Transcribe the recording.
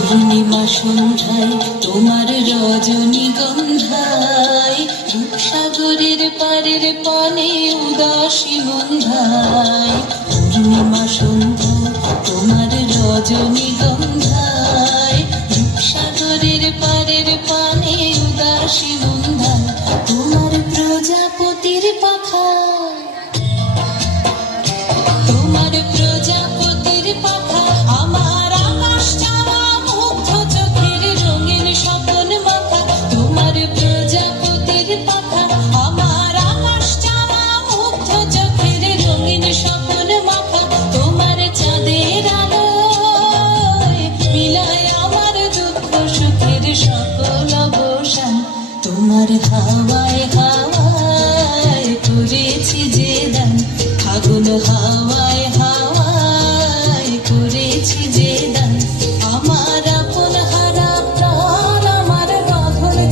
পূর্ণিমা সন্ধ্যায় তোমার রজনীগন্ধায় রূপসাগরের পারের পানে উদাসী গন্ধায়। পূর্ণিমা সন্ধ্যায় তোমার রজনী